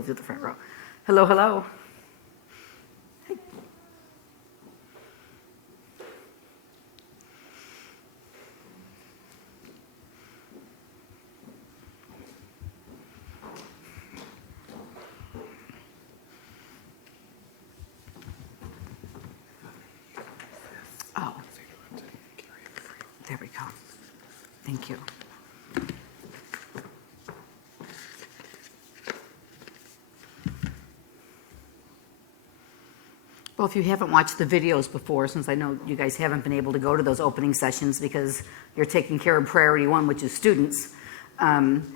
Move to the front row. Hello, hello. Hey. Oh, there we go. Thank you. Well, if you haven't watched the videos before, since I know you guys haven't been able to go to those opening sessions because you're taking care of priority one, which is students, when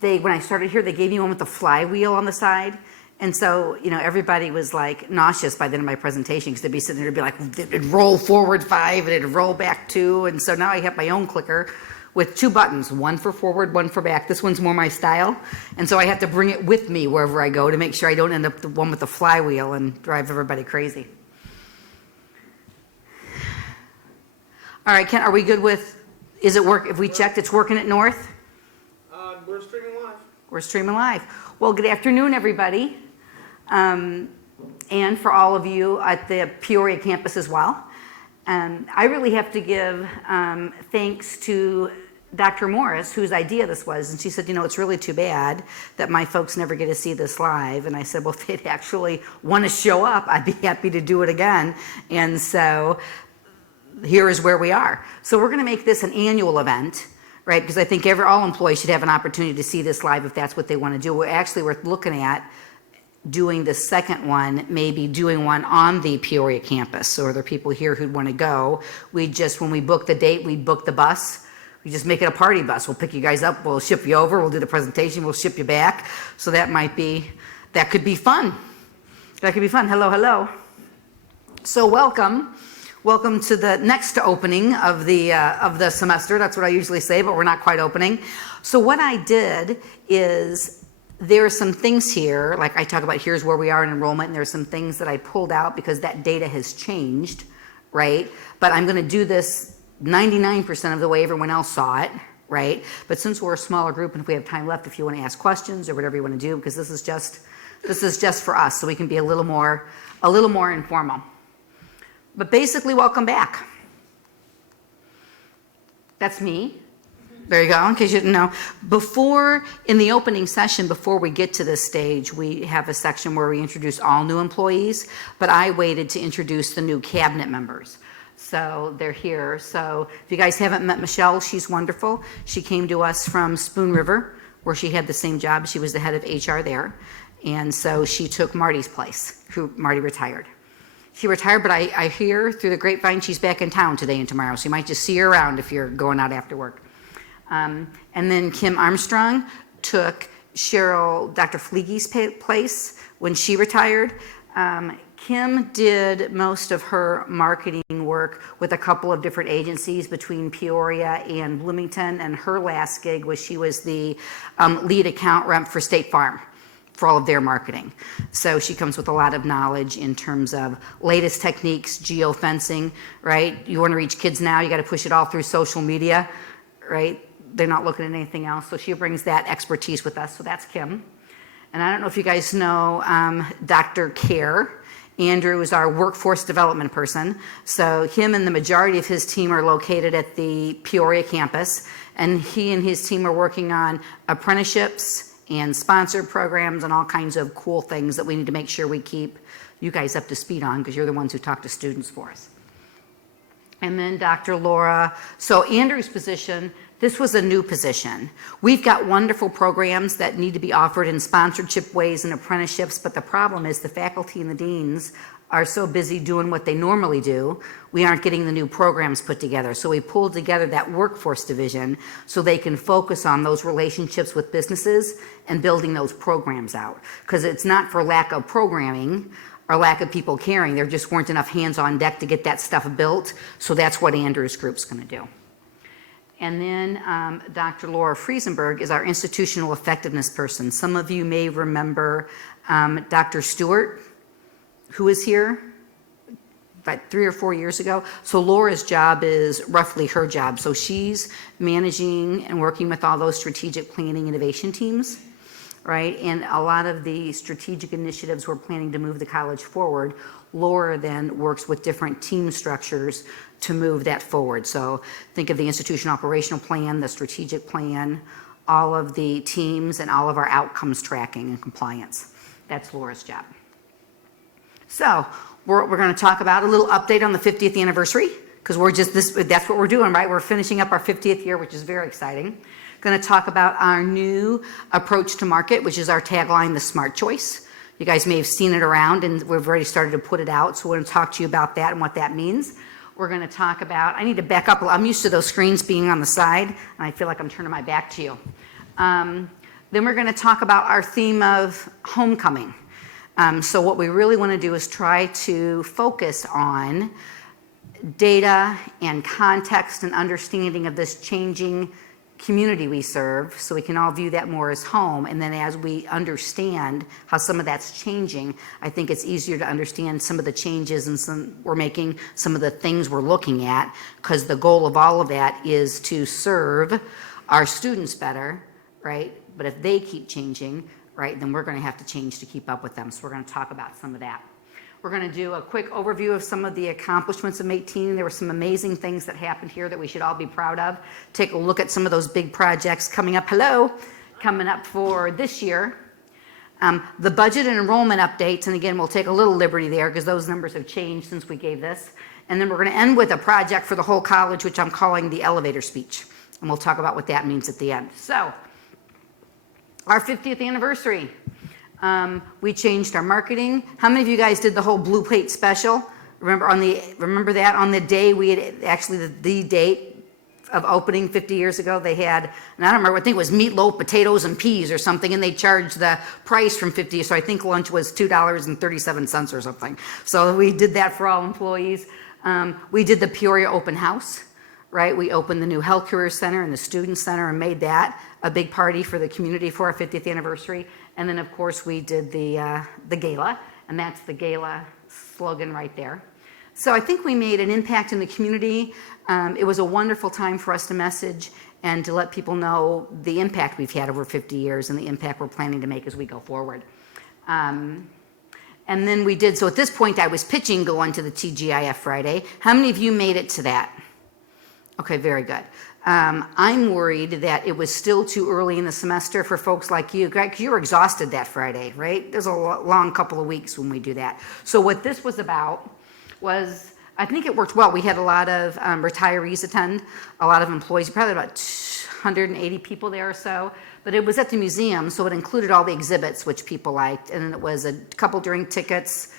I started here, they gave me one with the flywheel on the side. And so, everybody was like nauseous by the end of my presentation because they'd be sitting there and be like, it'd roll forward 5 and it'd roll back 2. And so now I have my own clicker with 2 buttons, one for forward, one for back. This one's more my style. And so I have to bring it with me wherever I go to make sure I don't end up the one with the flywheel and drive everybody crazy. All right, Ken, are we good with, is it work? If we checked, it's working at North? We're streaming live. We're streaming live. Well, good afternoon, everybody. And for all of you at the Peoria campus as well. I really have to give thanks to Dr. Morris, whose idea this was. And she said, it's really too bad that my folks never get to see this live. And I said, well, if they'd actually want to show up, I'd be happy to do it again. And so here is where we are. So we're going to make this an annual event, right? Because I think all employees should have an opportunity to see this live if that's what they want to do. We're looking at doing the second one, maybe doing one on the Peoria campus. So are there people here who'd want to go? When we book the date, we book the bus. We just make it a party bus. We'll pick you guys up, we'll ship you over, we'll do the presentation, we'll ship you back. So that could be fun. That could be fun. Hello, hello. So welcome to the next opening of the semester. That's what I usually say, but we're not quite opening. So what I did is, there are some things here, like I talk about here's where we are in enrollment, and there's some things that I pulled out because that data has changed, right? But I'm going to do this 99% of the way everyone else saw it, right? But since we're a smaller group, and if we have time left, if you want to ask questions or whatever you want to do, because this is just for us, so we can be a little more informal. But basically, welcome back. That's me. There you go, in case you didn't know. In the opening session, before we get to this stage, we have a section where we introduce all new employees, but I waited to introduce the new cabinet members. So they're here. So if you guys haven't met Michelle, she's wonderful. She came to us from Spoon River, where she had the same job. She was the head of HR there. And so she took Marty's place, Marty retired. She retired, but I hear through the grapevine she's back in town today and tomorrow. So you might just see her around if you're going out after work. And then Kim Armstrong took Dr. Fleege's place when she retired. Kim did most of her marketing work with a couple of different agencies between Peoria and Bloomington, and her last gig was she was the lead account rep for State Farm for all of their marketing. So she comes with a lot of knowledge in terms of latest techniques, geofencing, right? You want to reach kids now, you got to push it all through social media, right? They're not looking at anything else. So she brings that expertise with us. So that's Kim. And I don't know if you guys know Dr. Care. Andrew is our workforce development person. So him and the majority of his team are located at the Peoria campus. And he and his team are working on apprenticeships and sponsored programs and all kinds of cool things that we need to make sure we keep you guys up to speed on, because you're the ones who talk to students for us. And then Dr. Laura. So Andrew's position, this was a new position. We've got wonderful programs that need to be offered in sponsorship ways and apprenticeships, but the problem is the faculty and the deans are so busy doing what they normally do, we aren't getting the new programs put together. So we pulled together that workforce division so they can focus on those relationships with businesses and building those programs out. Because it's not for lack of programming or lack of people caring, there just weren't enough hands on deck to get that stuff built. So that's what Andrew's group's gonna do. And then Dr. Laura Friesenberg is our institutional effectiveness person. Some of you may remember Dr. Stewart, who was here about 3 or 4 years ago. So Laura's job is roughly her job. So she's managing and working with all those strategic planning innovation teams. right? And a lot of the strategic initiatives we're planning to move the college forward, Laura then works with different team structures to move that forward. So think of the institution operational plan, the strategic plan, all of the teams, and all of our outcomes tracking and compliance. That's Laura's job. So we're going to talk about a little update on the 50th anniversary, because that's what we're doing, right? We're finishing up our 50th year, which is very exciting. Going to talk about our new approach to market, which is our tagline, the Smart Choice. You guys may have seen it around, and we've already started to put it out, so we're going to talk to you about that and what that means. We're going to talk about, I need to back up, I'm used to those screens being on the side, and I feel like I'm turning my back to you. Then we're going to talk about our theme of homecoming. So what we really want to do is try to focus on data and context and understanding of this changing community we serve, so we can all view that more as home. And then as we understand how some of that's changing, I think it's easier to understand some of the changes and we're making, some of the things we're looking at, because the goal of all of that is to serve our students better, right? But if they keep changing, right, then we're going to have to change to keep up with them. So we're going to talk about some of that. We're going to do a quick overview of some of the accomplishments of 18. There were some amazing things that happened here that we should all be proud of. Take a look at some of those big projects coming up. Coming up for this year. The budget and enrollment updates, and again, we'll take a little liberty there because those numbers have changed since we gave this. And then we're going to end with a project for the whole college, which I'm calling the elevator speech. And we'll talk about what that means at the end. So, our 50th anniversary. We changed our marketing. How many of you guys did the whole Blue Plate special? Remember that on the day we had actually the date of opening 50 years ago, they had, and I don't remember, I think it was meatloaf, potatoes, and peas or something, and they charged the price from 50, so I think lunch was $2.37 or something. So we did that for all employees. We did the Peoria open house, right? We opened the new Health Career Center and the Student Center and made that a big party for the community for our 50th anniversary. And then, of course, we did the gala, and that's the gala slogan right there. So I think we made an impact in the community. It was a wonderful time for us to message and to let people know the impact we've had over 50 years and the impact we're planning to make as we go forward. And then we did, so at this point I was pitching going to the TGIF Friday. How many of you made it to that? Okay, very good. I'm worried that it was still too early in the semester for folks like you. Greg, you were exhausted that Friday, right? There's a long couple of weeks when we do that. So what this was about was, I think it worked well. We had a lot of retirees attend, a lot of employees, probably about 180 people there or so. But it was at the museum, so it included all the exhibits, which people liked. And then it was a couple drink tickets,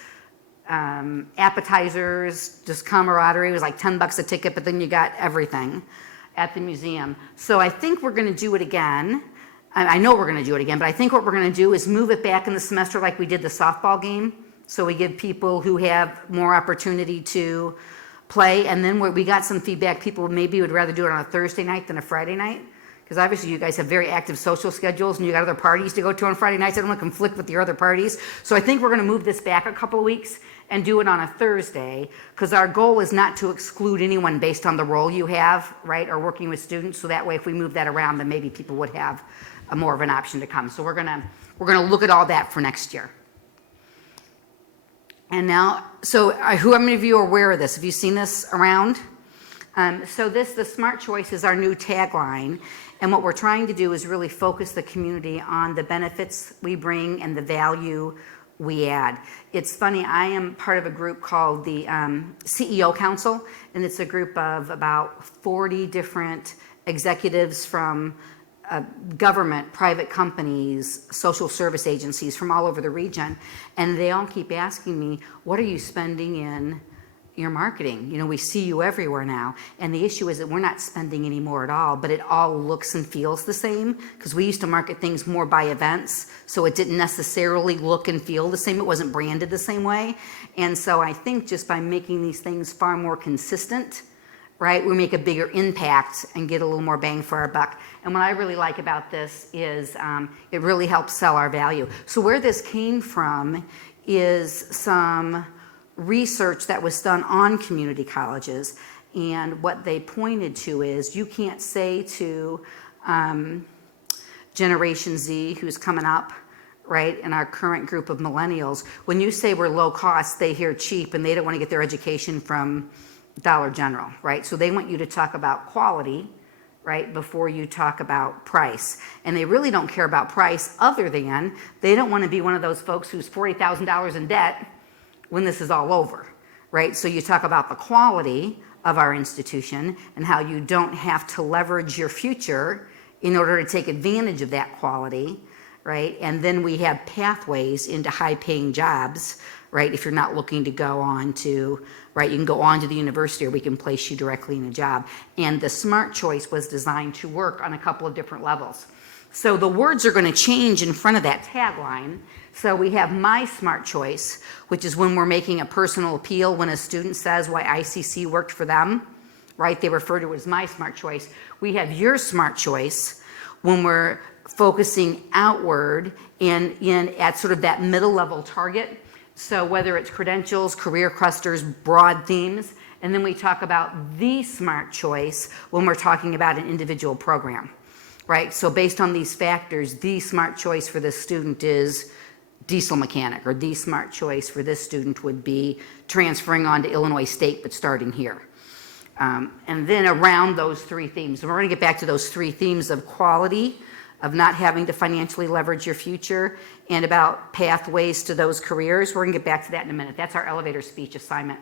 appetizers, just camaraderie. It was like $10 a ticket, but then you got everything at the museum. So I think we're going to do it again. I know we're going to do it again, but I think what we're going to do is move it back in the semester like we did the softball game. So we give people who have more opportunity to play. And then we got some feedback. People maybe would rather do it on a Thursday night than a Friday night. Because obviously you guys have very active social schedules and you got other parties to go to on Friday nights. I don't want to conflict with your other parties. So I think we're going to move this back a couple of weeks and do it on a Thursday, because our goal is not to exclude anyone based on the role you have, right, or working with students. So that way, if we move that around, then maybe people would have more of an option to come. So we're gonna look at all that for next year. And now, so how many of you are aware of this? Have you seen this around? So the Smart Choice is our new tagline. And what we're trying to do is really focus the community on the benefits we bring and the value we add. It's funny, I am part of a group called the CEO Council, and it's a group of about 40 different executives from government, private companies, social service agencies from all over the region. And they all keep asking me, what are you spending in your marketing? You know, we see you everywhere now. And the issue is that we're not spending any more at all, but it all looks and feels the same, because we used to market things more by events, so it didn't necessarily look and feel the same. It wasn't branded the same way. And so I think just by making these things far more consistent, right, we make a bigger impact and get a little more bang for our buck. And what I really like about this is it really helps sell our value. So where this came from is some research that was done on community colleges, and what they pointed to is you can't say to Generation Z who's coming up, right, in our current group of millennials, when you say we're low cost, they hear cheap and they don't want to get their education from Dollar General, right? So they want you to talk about quality, right, before you talk about price. And they really don't care about price other than they don't want to be one of those folks who's $40,000 in debt when this is all over, right? So you talk about the quality of our institution and how you don't have to leverage your future in order to take advantage of that quality, right? And then we have pathways into high-paying jobs, right? If you're not looking to go on to, right, you can go on to the university or we can place you directly in a job. And the Smart Choice was designed to work on a couple of different levels. So the words are going to change in front of that tagline. So we have My Smart Choice, which is when we're making a personal appeal when a student says why ICC worked for them, right? They refer to it as My Smart Choice. We have Your Smart Choice when we're focusing outward and in at sort of that middle level target. So whether it's credentials, career clusters, broad themes, and then we talk about the Smart Choice when we're talking about an individual program, right? So based on these factors, the Smart Choice for this student is diesel mechanic, or the Smart Choice for this student would be transferring on to Illinois State but starting here. And then around those three themes, and we're going to get back to those three themes of quality, of not having to financially leverage your future, and about pathways to those careers. We're going to get back to that in a minute. That's our elevator speech assignment.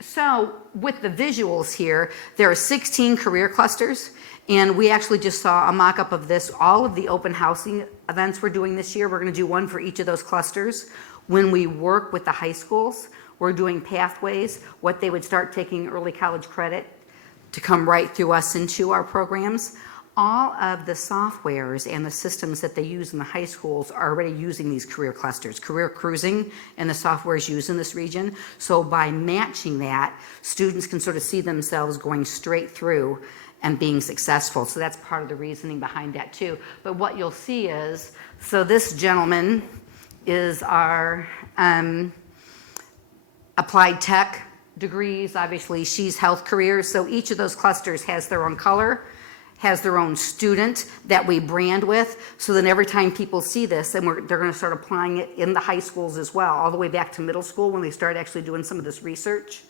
So with the visuals here, there are 16 career clusters, and we actually just saw a mock-up of this. All of the open housing events we're doing this year, we're going to do one for each of those clusters. When we work with the high schools, we're doing pathways, what they would start taking early college credit to come right through us into our programs. All of the softwares and the systems that they use in the high schools are already using these career clusters. Career Cruising and the software is used in this region. So by matching that, students can sort of see themselves going straight through and being successful. So that's part of the reasoning behind that too. But what you'll see is, so this gentleman is our applied tech degrees. Obviously, she's health careers. So each of those clusters has their own color, has their own student that we brand with. So then every time people see this, then they're going to start applying it in the high schools as well, all the way back to middle school when they start actually doing some of this research,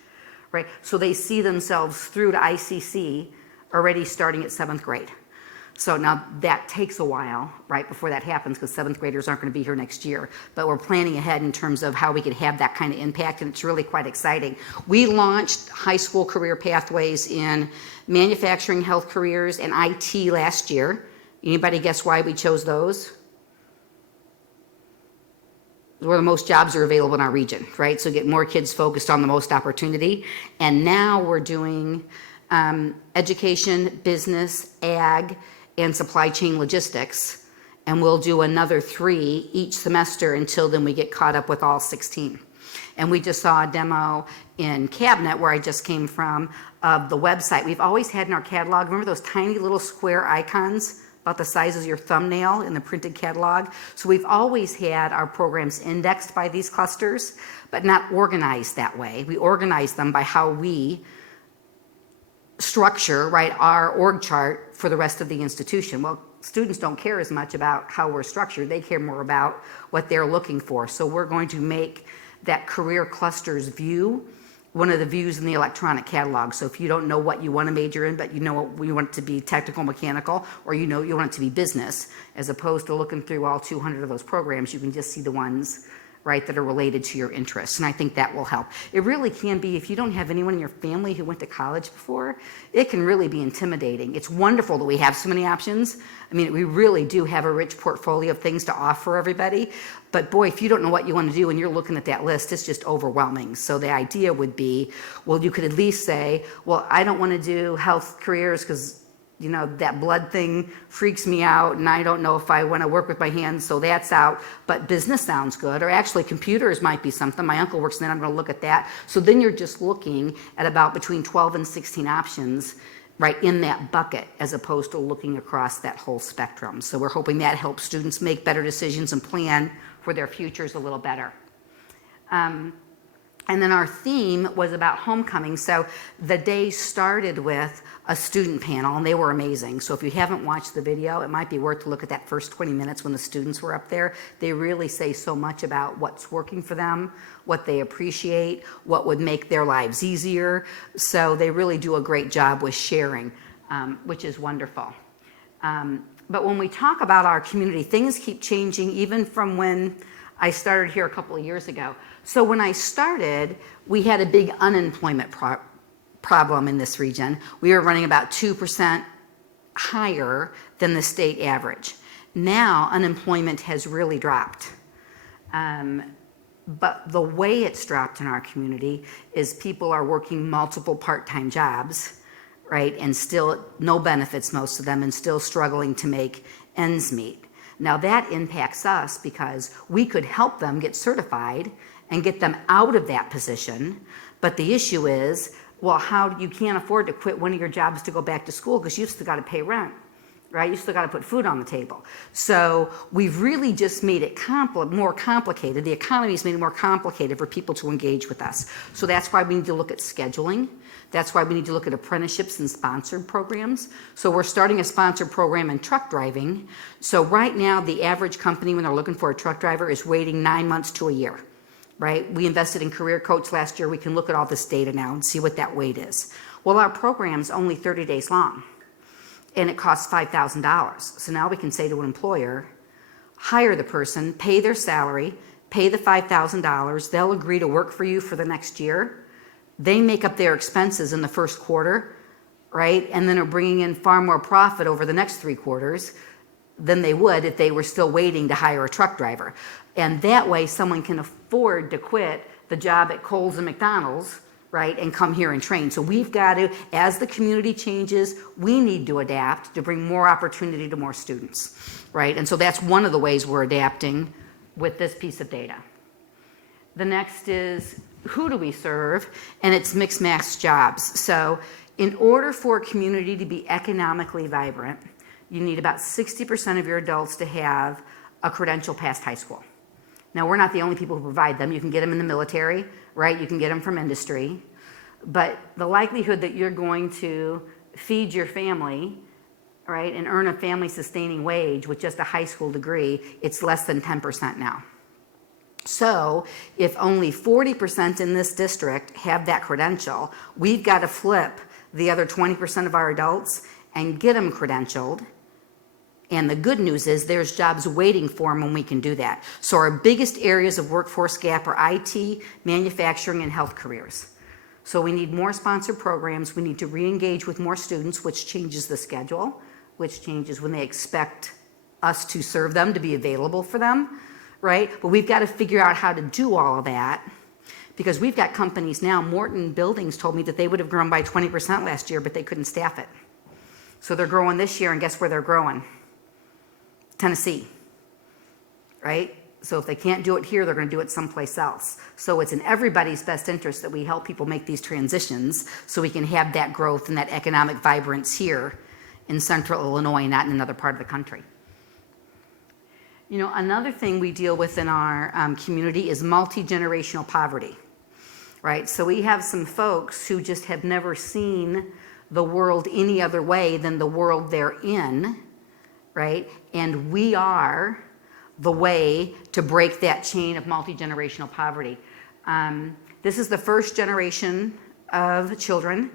right? So they see themselves through to ICC already starting at 7th grade. So now that takes a while, right, before that happens, because 7th graders aren't going to be here next year. But we're planning ahead in terms of how we could have that kind of impact, and it's really quite exciting. We launched high school career pathways in manufacturing, health careers, and IT last year. Anybody guess why we chose those? Where the most jobs are available in our region, right? So get more kids focused on the most opportunity. And now we're doing education, business, ag, and supply chain logistics, and we'll do another 3 each semester until then we get caught up with all 16. And we just saw a demo in Cabinet, where I just came from, of the website. We've always had in our catalog, remember those tiny little square icons about the size of your thumbnail in the printed catalog? So we've always had our programs indexed by these clusters, but not organized that way. We organize them by how we structure, right, our org chart for the rest of the institution. Well, students don't care as much about how we're structured. They care more about what they're looking for. So we're going to make that career clusters view one of the views in the electronic catalog. So if you don't know what you want to major in, but you know what you want it to be technical, mechanical, or you know you want it to be business, as opposed to looking through all 200 of those programs, you can just see the ones, right, that are related to your interests. And I think that will help. It really can be, if you don't have anyone in your family who went to college before, it can really be intimidating. It's wonderful that we have so many options. I mean, we really do have a rich portfolio of things to offer everybody. But boy, if you don't know what you want to do and you're looking at that list, it's just overwhelming. So the idea would be, well, you could at least say, well, I don't want to do health careers because you know, that blood thing freaks me out and I don't know if I want to work with my hands, so that's out. But business sounds good, or actually computers might be something. My uncle works in that, I'm going to look at that. So then you're just looking at about between 12 and 16 options, right, in that bucket, as opposed to looking across that whole spectrum. So we're hoping that helps students make better decisions and plan for their futures a little better. And then our theme was about homecoming. So the day started with a student panel, and they were amazing. So if you haven't watched the video, it might be worth to look at that first 20 minutes when the students were up there. They really say so much about what's working for them, what they appreciate, what would make their lives easier. So they really do a great job with sharing, which is wonderful. But when we talk about our community, things keep changing even from when I started here a couple of years ago. So when I started, we had a big unemployment problem in this region. We were running about 2% higher than the state average. Now unemployment has really dropped. But the way it's dropped in our community is people are working multiple part-time jobs, right? And still no benefits, most of them, and still struggling to make ends meet. Now that impacts us because we could help them get certified and get them out of that position. But the issue is, well, you can't afford to quit one of your jobs to go back to school because you've still got to pay rent, right? You still got to put food on the table. So we've really just made it more complicated. The economy's made it more complicated for people to engage with us. So that's why we need to look at scheduling. That's why we need to look at apprenticeships and sponsored programs. So we're starting a sponsored program in truck driving. So right now, the average company, when they're looking for a truck driver, is waiting 9 months to a year, right? We invested in Career Coach last year. We can look at all this data now and see what that wait is. Well, our program's only 30 days long, and it costs $5,000. So now we can say to an employer, hire the person, pay their salary, pay the $5,000. They'll agree to work for you for the next year. They make up their expenses in the first quarter, right? And then are bringing in far more profit over the next 3 quarters than they would if they were still waiting to hire a truck driver. And that way someone can afford to quit the job at Coles and McDonald's, right, and come here and train. So we've got to, as the community changes, we need to adapt to bring more opportunity to more students, right? And so that's one of the ways we're adapting with this piece of data. The next is, who do we serve? And it's mixed match jobs. So in order for a community to be economically vibrant, you need about 60% of your adults to have a credential past high school. Now, we're not the only people who provide them. You can get them in the military, right? You can get them from industry. But the likelihood that you're going to feed your family, right, and earn a family-sustaining wage with just a high school degree, it's less than 10% now. So if only 40% in this district have that credential, we've got to flip the other 20% of our adults and get them credentialed. And the good news is there's jobs waiting for them when we can do that. So our biggest areas of workforce gap are IT, manufacturing, and health careers. So we need more sponsored programs. We need to re-engage with more students, which changes the schedule, which changes when they expect us to serve them, to be available for them, right? But we've got to figure out how to do all of that because we've got companies now. Morton Buildings told me that they would have grown by 20% last year, but they couldn't staff it. So they're growing this year, and guess where they're growing? Tennessee, right? So if they can't do it here, they're going to do it someplace else. So it's in everybody's best interest that we help people make these transitions so we can have that growth and that economic vibrance here in central Illinois, not in another part of the country. You know, another thing we deal with in our community is multi-generational poverty, right? So we have some folks who just have never seen the world any other way than the world they're in, right? And we are the way to break that chain of multi-generational poverty. This is the first generation of children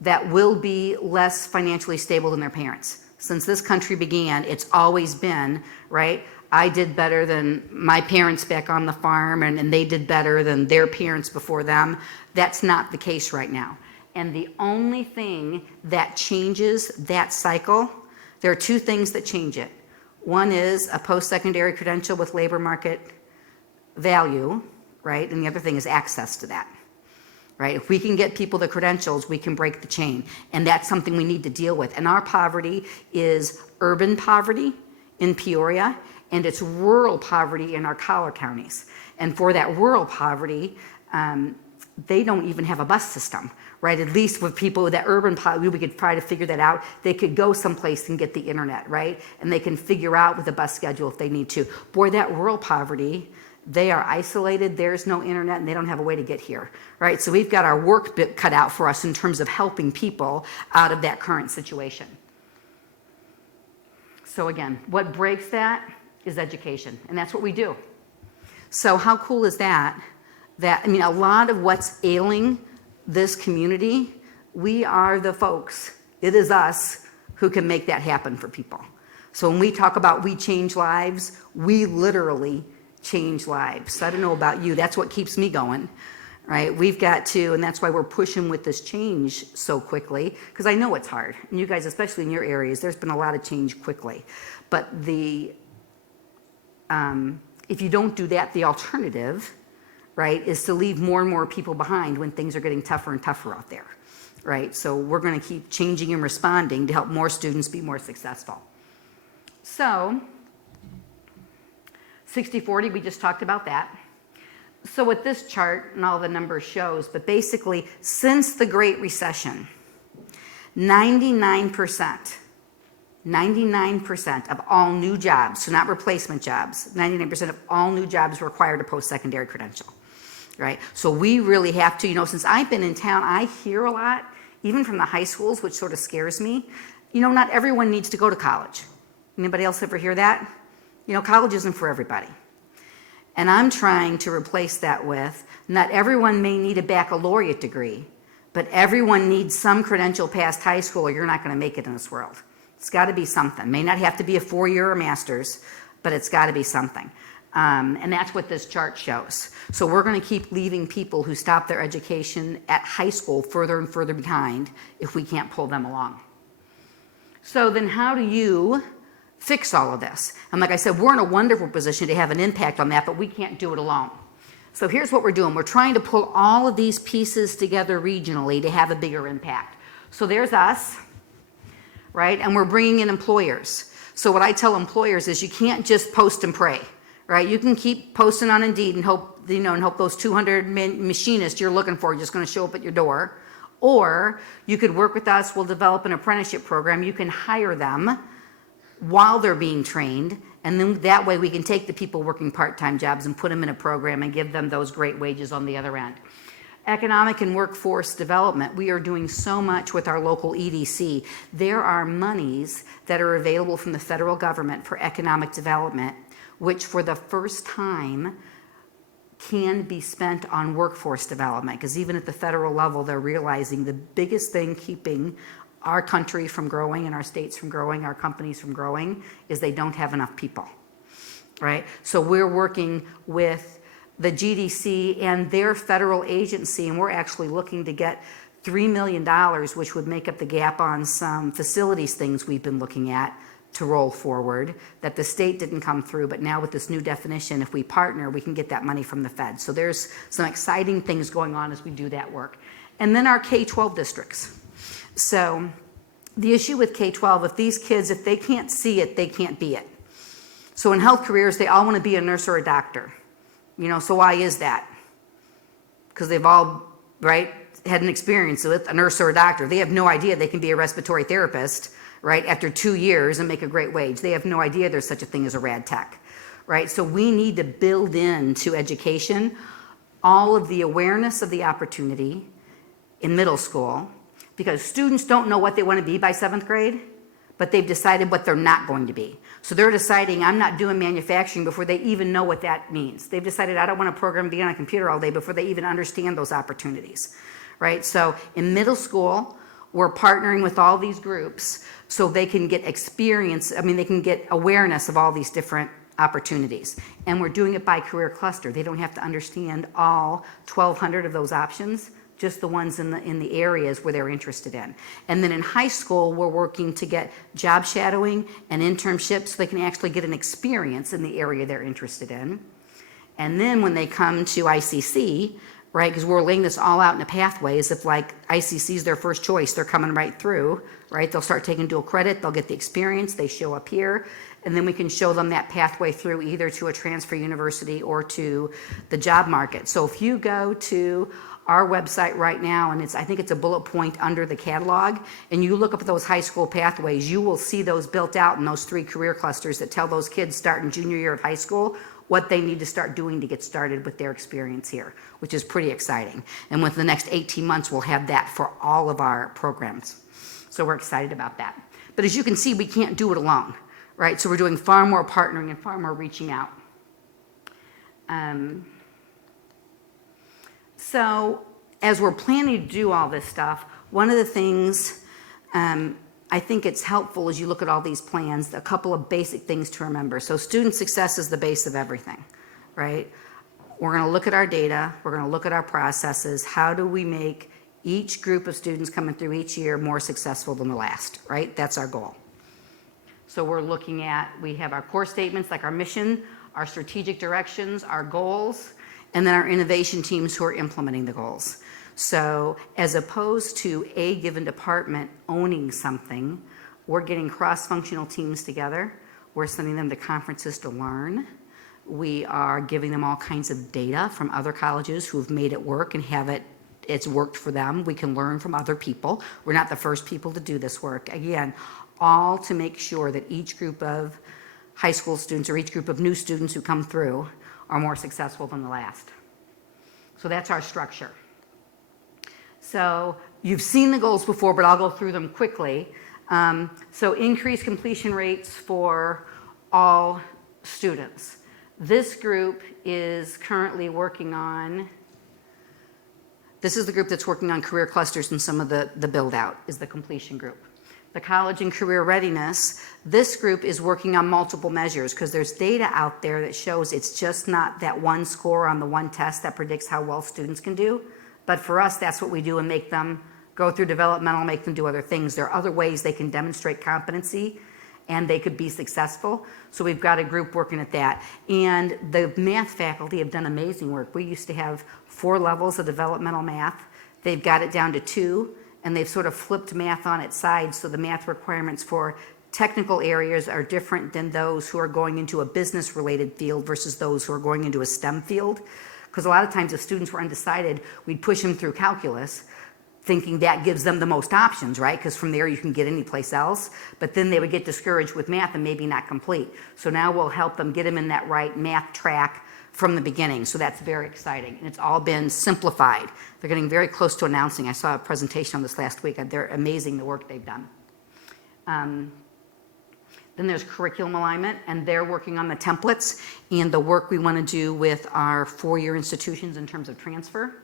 that will be less financially stable than their parents. Since this country began, it's always been, right? I did better than my parents back on the farm, and they did better than their parents before them. That's not the case right now. And the only thing that changes that cycle, there are 2 things that change it. One is a post-secondary credential with labor market value, right? And the other thing is access to that, right? If we can get people the credentials, we can break the chain. And that's something we need to deal with. And our poverty is urban poverty in Peoria, and it's rural poverty in our collar counties. And for that rural poverty, they don't even have a bus system, right? At least with people with that urban poverty, we could try to figure that out. They could go someplace and get the internet, right? And they can figure out with a bus schedule if they need to. Boy, that rural poverty, They are isolated, there's no internet, and they don't have a way to get here, right? So we've got our work bit cut out for us in terms of helping people out of that current situation. So again, what breaks that is education, and that's what we do. So how cool is that? I mean, a lot of what's ailing this community, we are the folks, it is us who can make that happen for people. So when we talk about we change lives, we literally change lives. So I don't know about you, that's what keeps me going, right? We've got to, and that's why we're pushing with this change so quickly, because I know it's hard. And you guys, especially in your areas, there's been a lot of change quickly. But if you don't do that, the alternative, right, is to leave more and more people behind when things are getting tougher and tougher out there, right? So we're going to keep changing and responding to help more students be more successful. So 60-40, we just talked about that. So what this chart and all the numbers shows, but basically since the Great Recession, 99% of all new jobs, so not replacement jobs, 99% of all new jobs required a post-secondary credential, right? So we really have to, since I've been in town, I hear a lot, even from the high schools, which sort of scares me, not everyone needs to go to college. Anybody else ever hear that? College isn't for everybody. And I'm trying to replace that with, not everyone may need a baccalaureate degree, but everyone needs some credential past high school or you're not going to make it in this world. It's got to be something. May not have to be a 4-year or master's, but it's got to be something. And that's what this chart shows. So we're going to keep leaving people who stop their education at high school further and further behind if we can't pull them along. So then how do you fix all of this? And like I said, we're in a wonderful position to have an impact on that, but we can't do it alone. So here's what we're doing. We're trying to pull all of these pieces together regionally to have a bigger impact. So there's us, right? And we're bringing in employers. So what I tell employers is you can't just post and pray, right? You can keep posting on Indeed and hope, and hope those 200 machinists you're looking for are just going to show up at your door. Or you could work with us. We'll develop an apprenticeship program. You can hire them while they're being trained, and then that way we can take the people working part-time jobs and put them in a program and give them those great wages on the other end. Economic and workforce development, we are doing so much with our local EDC. There are monies that are available from the federal government for economic development, which for the first time can be spent on workforce development, because even at the federal level, they're realizing the biggest thing keeping our country from growing and our states from growing, our companies from growing, is they don't have enough people, right? So we're working with the GDC and their federal agency, and we're actually looking to get $3 million, which would make up the gap on some facilities things we've been looking at to roll forward, that the state didn't come through, but now with this new definition, if we partner, we can get that money from the Fed. So there's some exciting things going on as we do that work. And then our K-12 districts. So the issue with K-12, if these kids, if they can't see it, they can't be it. So in health careers, they all want to be a nurse or a doctor. So why is that? Because they've all, right, had an experience with a nurse or a doctor. They have no idea they can be a respiratory therapist, right, after 2 years and make a great wage. They have no idea there's such a thing as a rad tech, right? So we need to build into education all of the awareness of the opportunity in middle school, because students don't know what they want to be by 7th grade, but they've decided what they're not going to be. So they're deciding, I'm not doing manufacturing before they even know what that means. They've decided, I don't want to program, be on a computer all day before they even understand those opportunities, right? So in middle school, we're partnering with all these groups so they can get experience, they can get awareness of all these different opportunities. And we're doing it by career cluster. They don't have to understand all 1,200 of those options, just the ones in the areas where they're interested in. And then in high school, we're working to get job shadowing and internships so they can actually get an experience in the area they're interested in. And then when they come to ICC, right, because we're laying this all out in a pathway, as if like ICC is their first choice, they're coming right through, right? They'll start taking dual credit, they'll get the experience, they show up here, and then we can show them that pathway through either to a transfer university or to the job market. So if you go to our website right now, and I think it's a bullet point under the catalog, and you look up at those high school pathways, you will see those built out in those 3 career clusters that tell those kids starting junior year of high school what they need to start doing to get started with their experience here, which is pretty exciting. And within the next 18 months, we'll have that for all of our programs. So we're excited about that. But as you can see, we can't do it alone, right? So we're doing far more partnering and far more reaching out. So as we're planning to do all this stuff, one of the things I think it's helpful as you look at all these plans, a couple of basic things to remember. So student success is the base of everything, right? We're going to look at our data. We're going to look at our processes. How do we make each group of students coming through each year more successful than the last, right? That's our goal. So we're looking at, we have our core statements like our mission, our strategic directions, our goals, and then our innovation teams who are implementing the goals. So as opposed to a given department owning something, we're getting cross-functional teams together. We're sending them to conferences to learn. We are giving them all kinds of data from other colleges who've made it work and it's worked for them. We can learn from other people. We're not the first people to do this work. Again, all to make sure that each group of high school students or each group of new students who come through are more successful than the last. So that's our structure. So you've seen the goals before, but I'll go through them quickly. So increase completion rates for all students. This group is currently working on, this is the group that's working on career clusters and some of the build out is the completion group. The college and career readiness, this group is working on multiple measures because there's data out there that shows it's just not that one score on the one test that predicts how well students can do. But for us, that's what we do and make them go through developmental, make them do other things. There are other ways they can demonstrate competency and they could be successful. So we've got a group working at that. And the math faculty have done amazing work. We used to have 4 levels of developmental math. They've got it down to 2, and they've sort of flipped math on its side. So the math requirements for technical areas are different than those who are going into a business-related field versus those who are going into a STEM field. Because a lot of times if students were undecided, we'd push them through calculus, thinking that gives them the most options, right? Because from there you can get any place else. But then they would get discouraged with math and maybe not complete. So now we'll help them get them in that right math track from the beginning. So that's very exciting. And it's all been simplified. They're getting very close to announcing. I saw a presentation on this last week. They're amazing, the work they've done. Then there's curriculum alignment, and they're working on the templates and the work we want to do with our 4-year institutions in terms of transfer.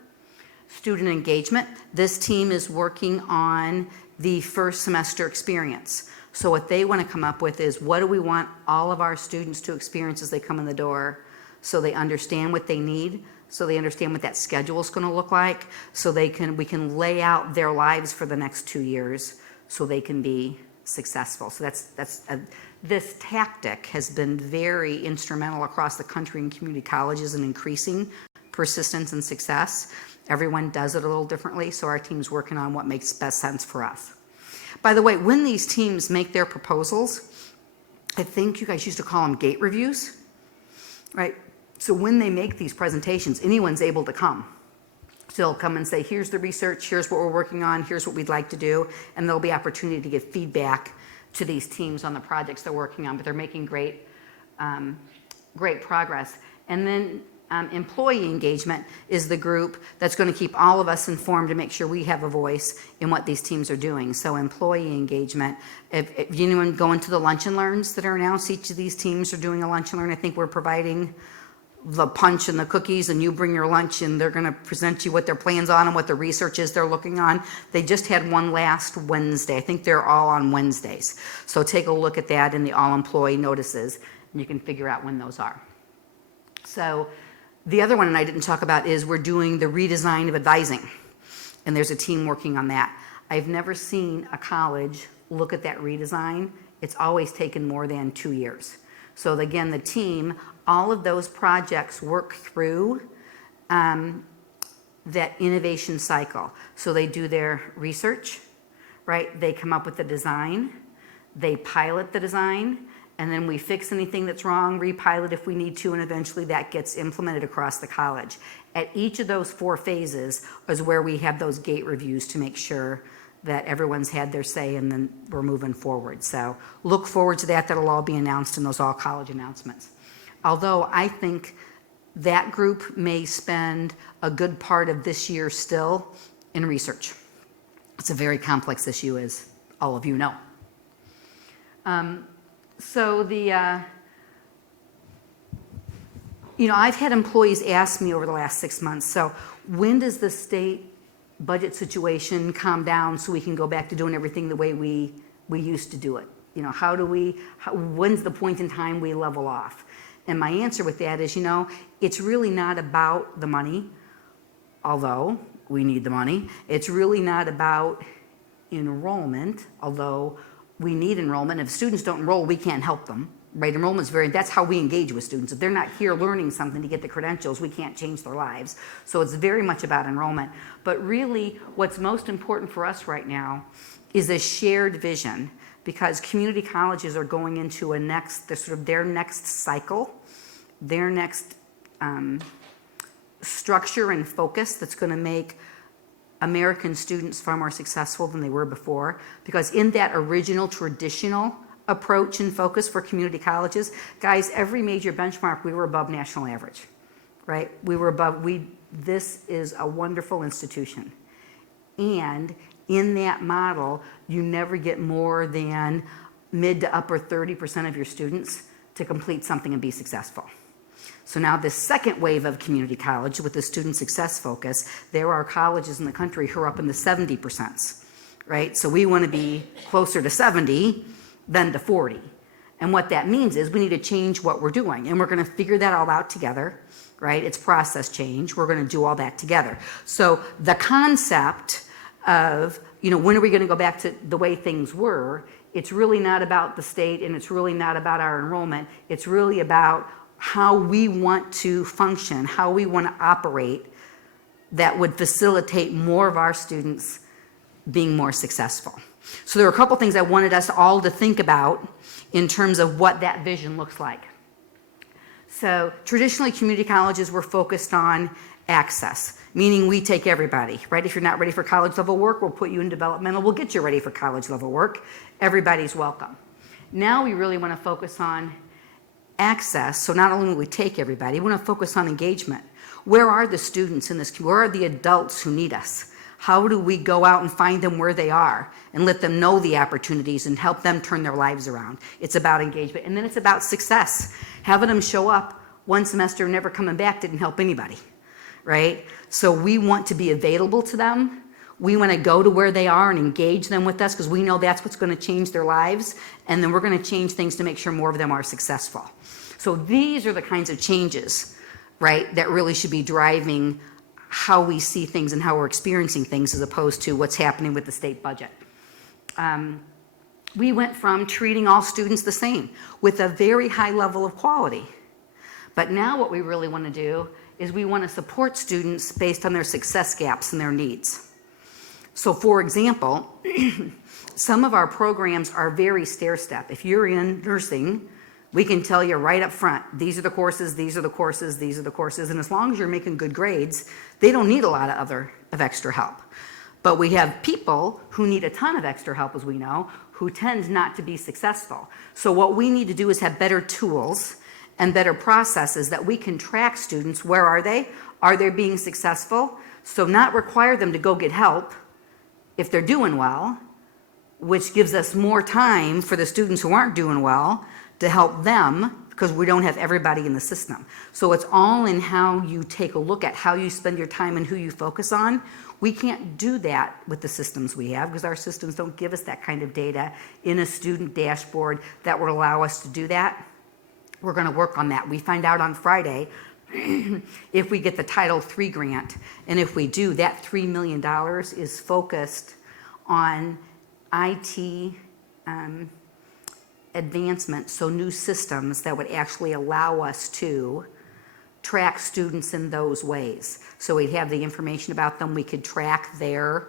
Student engagement, this team is working on the first semester experience. So what they want to come up with is what do we want all of our students to experience as they come in the door so they understand what they need, so they understand what that schedule is going to look like, so we can lay out their lives for the next 2 years so they can be successful. So this tactic has been very instrumental across the country in community colleges in increasing persistence and success. Everyone does it a little differently, so our team's working on what makes best sense for us. By the way, when these teams make their proposals, I think you guys used to call them gate reviews, right? So when they make these presentations, anyone's able to come. So they'll come and say, here's the research, here's what we're working on, here's what we'd like to do, and there'll be opportunity to give feedback to these teams on the projects they're working on, but they're making great progress. And then employee engagement is the group that's going to keep all of us informed to make sure we have a voice in what these teams are doing. So employee engagement, if anyone going to the lunch and learns that are announced, each of these teams are doing a lunch and learn. I think we're providing the punch and the cookies, and you bring your lunch and they're going to present you what their plans on and what the research is they're looking on. They just had one last Wednesday. I think they're all on Wednesdays. So take a look at that in the all employee notices and you can figure out when those are. So the other one, and I didn't talk about, is we're doing the redesign of advising. And there's a team working on that. I've never seen a college look at that redesign. It's always taken more than 2 years. So again, the team, all of those projects work through that innovation cycle. So they do their research, right? They come up with the design, they pilot the design, and then we fix anything that's wrong, repilot if we need to, and eventually that gets implemented across the college. At each of those 4 phases is where we have those gate reviews to make sure that everyone's had their say and then we're moving forward. So look forward to that. That'll all be announced in those all college announcements. Although I think that group may spend a good part of this year still in research. It's a very complex issue, as all of you know. I've had employees ask me over the last 6 months, so when does the state budget situation calm down so we can go back to doing everything the way we used to do it? When's the point in time we level off? And my answer with that is, it's really not about the money, although we need the money. It's really not about enrollment, although we need enrollment. If students don't enroll, we can't help them, right? Enrollment's that's how we engage with students. If they're not here learning something to get the credentials, we can't change their lives. So it's very much about enrollment. But really, what's most important for us right now is a shared vision, because community colleges are going into their next cycle, their next structure and focus that's going to make American students far more successful than they were before. Because in that original traditional approach and focus for community colleges, guys, every major benchmark, we were above national average, right? This is a wonderful institution. And in that model, you never get more than mid to upper 30% of your students to complete something and be successful. So now this second wave of community college with the student success focus, there are colleges in the country who are up in the 70%, right? So we want to be closer to 70 than to 40. And what that means is we need to change what we're doing, and we're going to figure that all out together, right? It's process change. We're going to do all that together. So the concept of, when are we going to go back to the way things were, it's really not about the state, and it's really not about our enrollment. It's really about how we want to function, how we want to operate that would facilitate more of our students being more successful. So there are a couple things I wanted us all to think about in terms of what that vision looks like. So traditionally, community colleges were focused on access, meaning we take everybody, right? If you're not ready for college level work, we'll put you in developmental, we'll get you ready for college level work. Everybody's welcome. Now we really want to focus on access. So not only will we take everybody, we want to focus on engagement. Where are the students in this? Where are the adults who need us? How do we go out and find them where they are and let them know the opportunities and help them turn their lives around? It's about engagement. And then it's about success. Having them show up one semester and never coming back didn't help anybody, right? So we want to be available to them. We want to go to where they are and engage them with us, because we know that's what's going to change their lives. And then we're going to change things to make sure more of them are successful. So these are the kinds of changes, right, that really should be driving how we see things and how we're experiencing things, as opposed to what's happening with the state budget. We went from treating all students the same with a very high level of quality. But now what we really want to do is we want to support students based on their success gaps and their needs. So for example, some of our programs are very stair-step. If you're in nursing, we can tell you right up front, these are the courses, these are the courses, these are the courses. And as long as you're making good grades, they don't need a lot of extra help. But we have people who need a ton of extra help, as we know, who tend not to be successful. So what we need to do is have better tools and better processes that we can track students. Where are they? Are they being successful? So not require them to go get help if they're doing well, which gives us more time for the students who aren't doing well to help them, because we don't have everybody in the system. So it's all in how you take a look at how you spend your time and who you focus on. We can't do that with the systems we have, because our systems don't give us that kind of data in a student dashboard that will allow us to do that. We're going to work on that. We find out on Friday if we get the Title III grant. And if we do, that $3 million is focused on IT advancement, so new systems that would actually allow us to track students in those ways. So we'd have the information about them, we could track their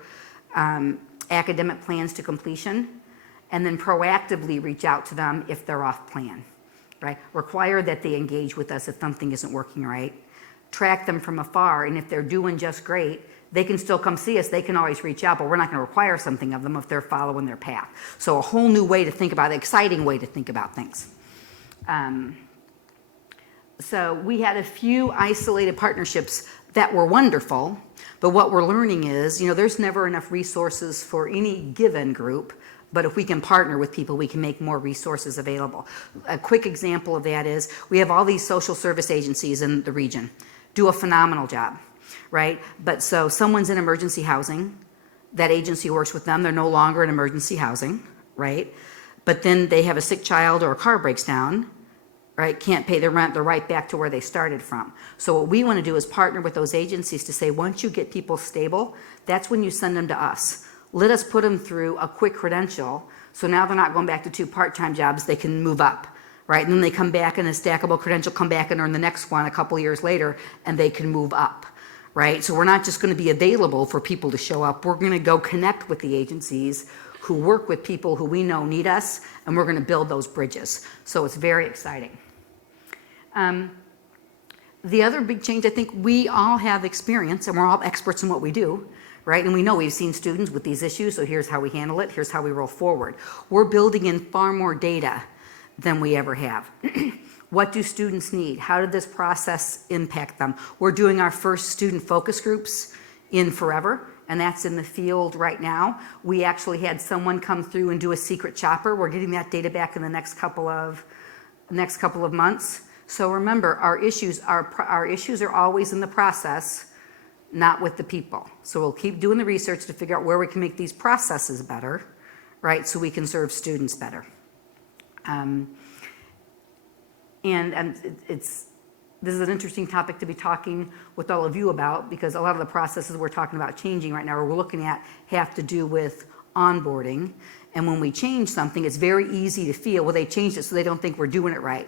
academic plans to completion, and then proactively reach out to them if they're off plan, right? Require that they engage with us if something isn't working right. Track them from afar, and if they're doing just great, they can still come see us. They can always reach out, but we're not going to require something of them if they're following their path. So a whole new way to think about it, exciting way to think about things. So we had a few isolated partnerships that were wonderful, but what we're learning is, there's never enough resources for any given group, but if we can partner with people, we can make more resources available. A quick example of that is we have all these social service agencies in the region, do a phenomenal job, right? But so someone's in emergency housing, that agency works with them, they're no longer in emergency housing, right? But then they have a sick child or a car breaks down, right? Can't pay their rent, they're right back to where they started from. So what we want to do is partner with those agencies to say, once you get people stable, that's when you send them to us. Let us put them through a quick credential, so now they're not going back to 2 part-time jobs, they can move up, right? And then they come back in a stackable credential, come back and earn the next one a couple years later, and they can move up, right? So we're not just going to be available for people to show up, we're going to go connect with the agencies who work with people who we know need us, and we're going to build those bridges. So it's very exciting. The other big change, I think we all have experience and we're all experts in what we do, right? And we know we've seen students with these issues, so here's how we handle it, here's how we roll forward. We're building in far more data than we ever have. What do students need? How did this process impact them? We're doing our first student focus groups in forever, and that's in the field right now. We actually had someone come through and do a secret shopper. We're getting that data back in the next couple of months. So remember, our issues are always in the process, not with the people. So we'll keep doing the research to figure out where we can make these processes better, right? So we can serve students better. This is an interesting topic to be talking with all of you about, because a lot of the processes we're talking about changing right now, or we're looking at, have to do with onboarding. And when we change something, it's very easy to feel, well, they changed it so they don't think we're doing it right.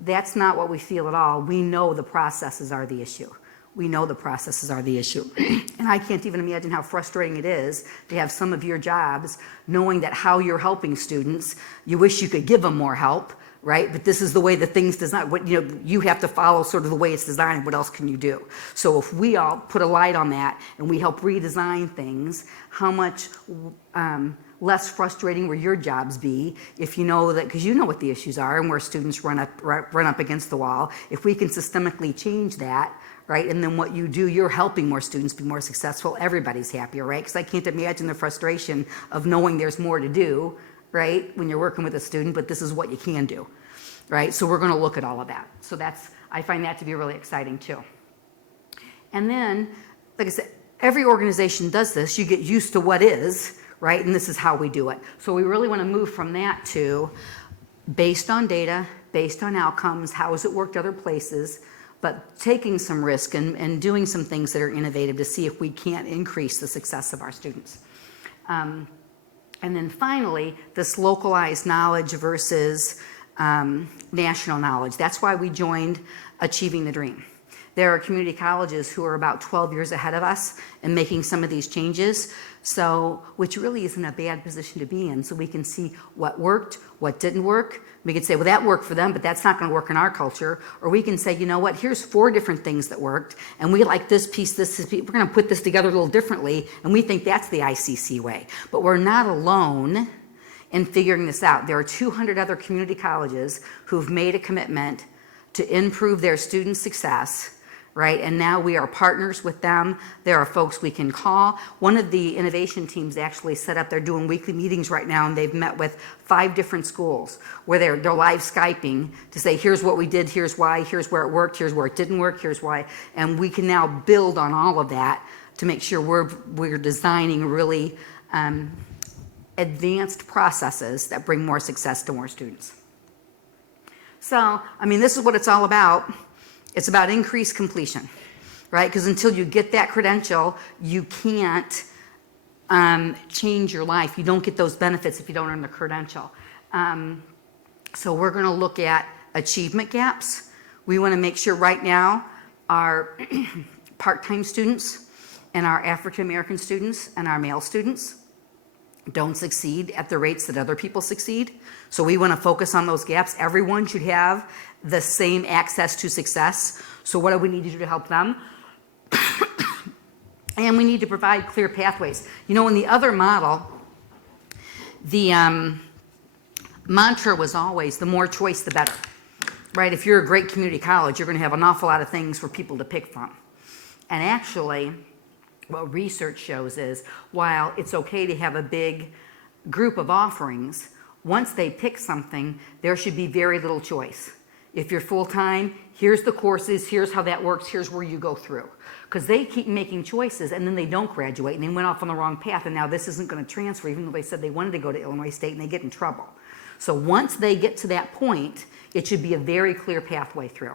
That's not what we feel at all. We know the processes are the issue. We know the processes are the issue. And I can't even imagine how frustrating it is to have some of your jobs knowing that how you're helping students, you wish you could give them more help, right? But this is the way the thing's designed. You have to follow sort of the way it's designed. What else can you do? So if we all put a light on that and we help redesign things, how much less frustrating will your jobs be if you know that, because you know what the issues are and where students run up against the wall. If we can systemically change that, right, and then what you do, you're helping more students be more successful, everybody's happier, right? Because I can't imagine the frustration of knowing there's more to do, right, when you're working with a student, but this is what you can do, right? So we're going to look at all of that. So I find that to be really exciting too. And then, like I said, every organization does this. You get used to what is, right? And this is how we do it. So we really want to move from that to based on data, based on outcomes, how has it worked other places, but taking some risk and doing some things that are innovative to see if we can't increase the success of our students. And then finally, this localized knowledge versus national knowledge. That's why we joined Achieving the Dream. There are community colleges who are about 12 years ahead of us in making some of these changes, which really isn't a bad position to be in, so we can see what worked, what didn't work. We can say, well, that worked for them, but that's not going to work in our culture. Or we can say, you know what, here's 4 different things that worked, and we like this piece, we're going to put this together a little differently, and we think that's the ICC way. But we're not alone in figuring this out. There are 200 other community colleges who've made a commitment to improve their student success, right? And now we are partners with them. There are folks we can call. One of the innovation teams actually set up, they're doing weekly meetings right now, and they've met with 5 different schools where they're live Skyping to say, here's what we did, here's why, here's where it worked, here's where it didn't work, here's why. And we can now build on all of that to make sure we're designing really advanced processes that bring more success to more students. So, this is what it's all about. It's about increased completion, right? Because until you get that credential, you can't change your life. You don't get those benefits if you don't earn the credential. So we're going to look at achievement gaps. We want to make sure right now our part-time students and our African American students and our male students don't succeed at the rates that other people succeed. So we want to focus on those gaps. Everyone should have the same access to success. So what do we need to do to help them? And we need to provide clear pathways. In the other model, the mantra was always the more choice, the better. right? If you're a great community college, you're going to have an awful lot of things for people to pick from. And actually, what research shows is while it's okay to have a big group of offerings, once they pick something, there should be very little choice. If you're full-time, here's the courses, here's how that works, here's where you go through. Because they keep making choices and then they don't graduate and they went off on the wrong path and now this isn't going to transfer even though they said they wanted to go to Illinois State and they get in trouble. So once they get to that point, it should be a very clear pathway through.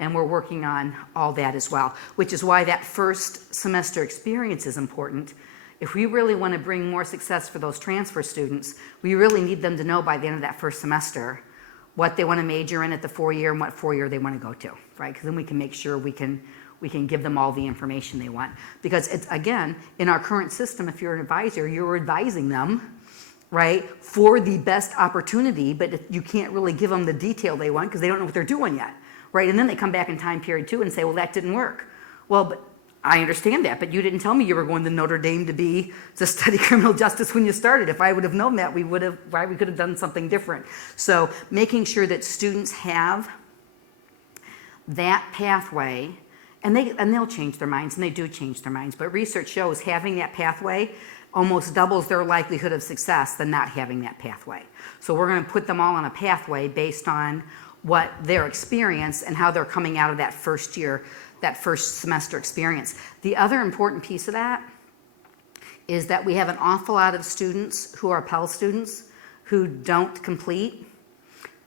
And we're working on all that as well, which is why that first semester experience is important. If we really want to bring more success for those transfer students, we really need them to know by the end of that first semester what they want to major in at the 4-year and what 4-year they want to go to, right? Because then we can make sure we can give them all the information they want. Because it's, again, in our current system, if you're an advisor, you're advising them, right, for the best opportunity, but you can't really give them the detail they want because they don't know what they're doing yet, right? And then they come back in time period 2 and say, well, that didn't work. Well, but I understand that, but you didn't tell me you were going to Notre Dame to study criminal justice when you started. If I would have known that, we could have done something different. So making sure that students have that pathway, and they'll change their minds, and they do change their minds, but research shows having that pathway almost doubles their likelihood of success than not having that pathway. So we're going to put them all on a pathway based on what their experience and how they're coming out of that first year, that first semester experience. The other important piece of that is that we have an awful lot of students who are Pell students who don't complete.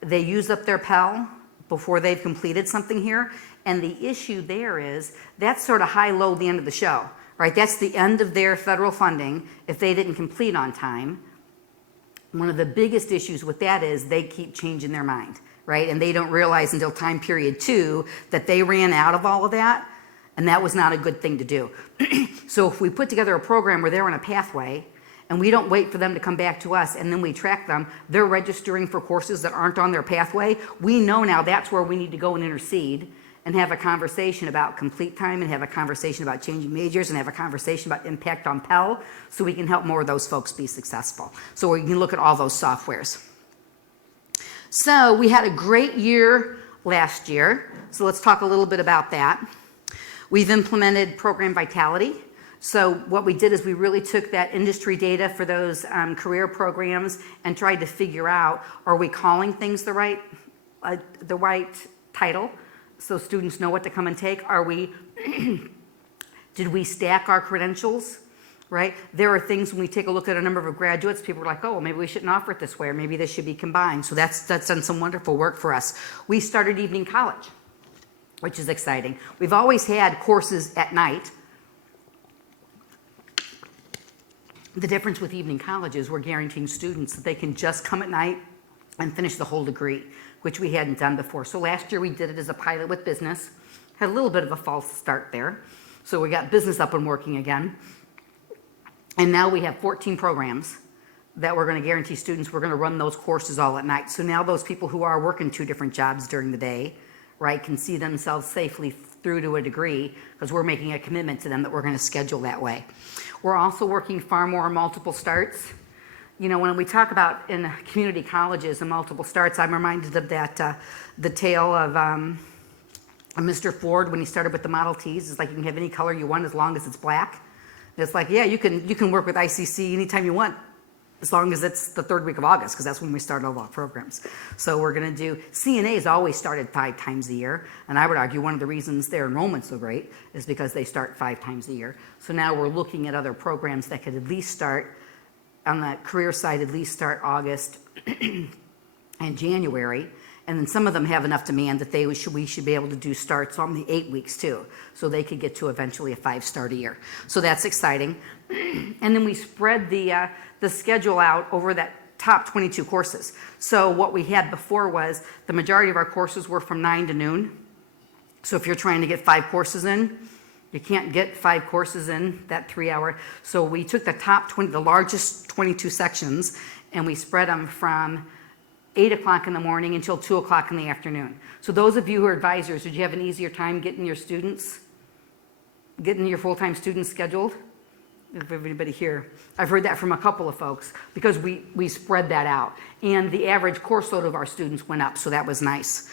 They use up their Pell before they've completed something here. And the issue there is that's sort of high-low the end of the show, right? That's the end of their federal funding if they didn't complete on time. One of the biggest issues with that is they keep changing their mind, right? And they don't realize until time period 2 that they ran out of all of that, and that was not a good thing to do. So if we put together a program where they're on a pathway, and we don't wait for them to come back to us, and then we track them, they're registering for courses that aren't on their pathway, we know now that's where we need to go and intercede and have a conversation about complete time and have a conversation about changing majors and have a conversation about impact on Pell so we can help more of those folks be successful. So we can look at all those softwares. So we had a great year last year. So let's talk a little bit about that. We've implemented program vitality. So what we did is we really took that industry data for those career programs and tried to figure out, are we calling things the right title so students know what to come and take? Did we stack our credentials? Right? There are things when we take a look at a number of graduates, people are like, oh, well, maybe we shouldn't offer it this way, or maybe this should be combined. So that's done some wonderful work for us. We started evening college, which is exciting. We've always had courses at night. The difference with evening college is we're guaranteeing students that they can just come at night and finish the whole degree, which we hadn't done before. So last year we did it as a pilot with business. Had a little bit of a false start there. So we got business up and working again. And now we have 14 programs that we're going to guarantee students. We're going to run those courses all at night. So now those people who are working 2 different jobs during the day, right, can see themselves safely through to a degree because we're making a commitment to them that we're going to schedule that way. We're also working far more multiple starts. You know, when we talk about in community colleges and multiple starts, I'm reminded of that, the tale of Mr. Ford when he started with the Model Ts. It's like you can have any color you want as long as it's black. And it's like, yeah, you can work with ICC anytime you want as long as it's the 3rd week of August because that's when we start all our programs. So we're going to do, CNA's always started 5 times a year. And I would argue one of the reasons their enrollment's so great is because they start 5 times a year. So now we're looking at other programs that could at least start on the career side, at least start August and January. And then some of them have enough demand that we should be able to do starts on the 8 weeks too. So they could get to eventually a 5-start a year. So that's exciting. And then we spread the schedule out over that top 22 courses. So what we had before was the majority of our courses were from 9 to noon. So if you're trying to get 5 courses in, you can't get 5 courses in that 3-hour. So we took the top 20, the largest 22 sections, and we spread them from 8 o'clock in the morning until 2 o'clock in the afternoon. So those of you who are advisors, did you have an easier time getting your full-time students scheduled? If everybody here, I've heard that from a couple of folks because we spread that out. And the average course load of our students went up, so that was nice.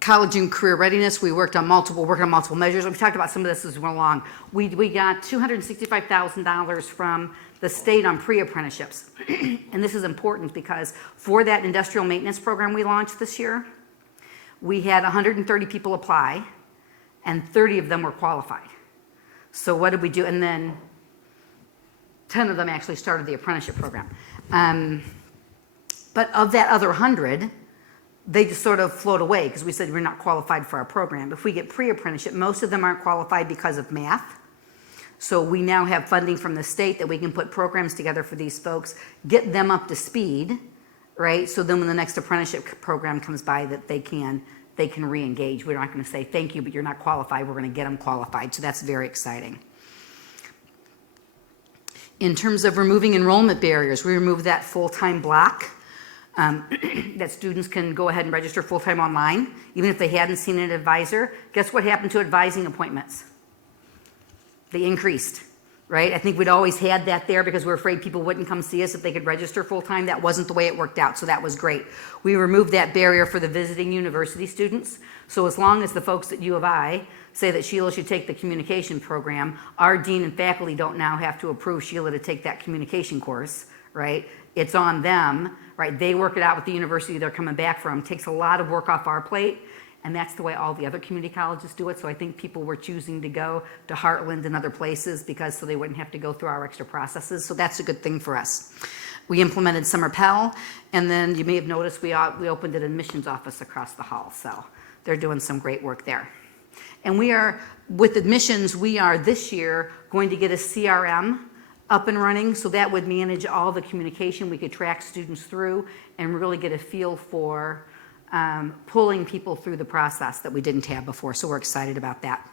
College and career readiness, we worked on multiple measures. We talked about some of this as we went along. We got $265,000 from the state on pre-apprenticeships. And this is important because for that industrial maintenance program we launched this year, we had 130 people apply, and 30 of them were qualified. So what did we do? And then 10 of them actually started the apprenticeship program. But of that other 100, they just sort of float away because we said we're not qualified for our program. If we get pre-apprenticeship, most of them aren't qualified because of math. So we now have funding from the state that we can put programs together for these folks, get them up to speed, right? So then when the next apprenticeship program comes by, that they can re-engage. We're not going to say, thank you, but you're not qualified. We're going to get them qualified. So that's very exciting. In terms of removing enrollment barriers, we removed that full-time block. That students can go ahead and register full-time online, even if they hadn't seen an advisor. Guess what happened to advising appointments? They increased, right? I think we'd always had that there because we were afraid people wouldn't come see us if they could register full-time. That wasn't the way it worked out, so that was great. We removed that barrier for the visiting university students. So as long as the folks at U of I say that Sheila should take the communication program, our dean and faculty don't now have to approve Sheila to take that communication course, right? It's on them, right? They work it out with the university they're coming back from. It takes a lot of work off our plate, and that's the way all the other community colleges do it. So I think people were choosing to go to Heartland and other places because so they wouldn't have to go through our extra processes. So that's a good thing for us. We implemented Summer Pell, and then you may have noticed we opened an admissions office across the hall. So they're doing some great work there. And we are, with admissions, we are this year going to get a CRM up and running, so that would manage all the communication. We could track students through and really get a feel for pulling people through the process that we didn't have before, so we're excited about that.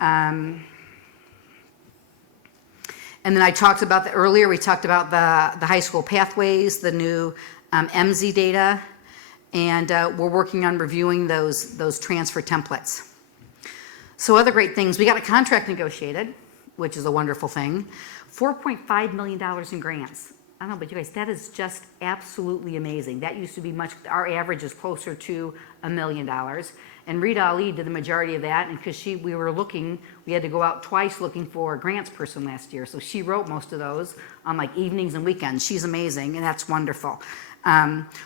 And then I talked about earlier, we talked about the high school pathways, the new MZ data, and we're working on reviewing those transfer templates. So other great things, we got a contract negotiated, which is a wonderful thing. $4.5 million in grants. I don't know, but you guys, that is just absolutely amazing. That used to be our average is closer to $1 million. And Rita Ali did the majority of that, and because we had to go out twice looking for a grants person last year. So she wrote most of those on like evenings and weekends. She's amazing, and that's wonderful.